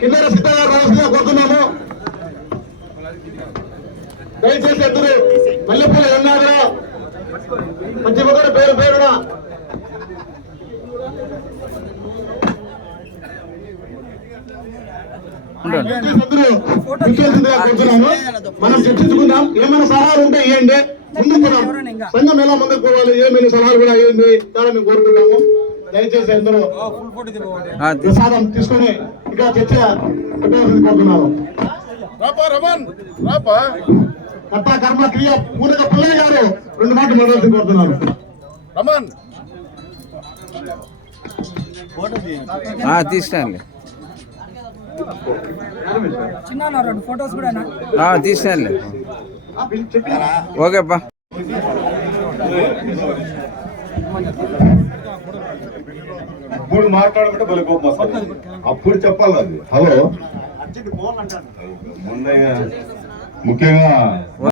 కింద సిద్ధంగా రావాల్సిందిగా కోరుతున్నాము. దయచేసి ఇద్దరు మల్లెపూలు ఎన్నారా ప్రతి ఒక్కరు పేరు పేరున మనం చర్చించుకుందాం. ఏమైనా సలహాలు ఉంటే ఇవ్వండి ముందుకు పోదాం. సంఘం ఎలా ముందుకు పోవాలి? ఏమైనా సలహాలు కూడా ఇవ్వండి చాలా మేము కోరుకుంటాము దయచేసి అందరూ ప్రసాదం తీసుకొని ఇక చర్చ కర్త కర్మ క్రియ పుల్లయ్య గారు రెండు మాటలు మాట్లాడుతూ కోరుతున్నాను రమన్. ఆ, తీసుకోండి అప్పుడు మాట్లాడమంటే భలే కోపం వస్తుంది. అప్పుడు చెప్పాలి అది? హలో? ముందయ్య ముఖ్యంగా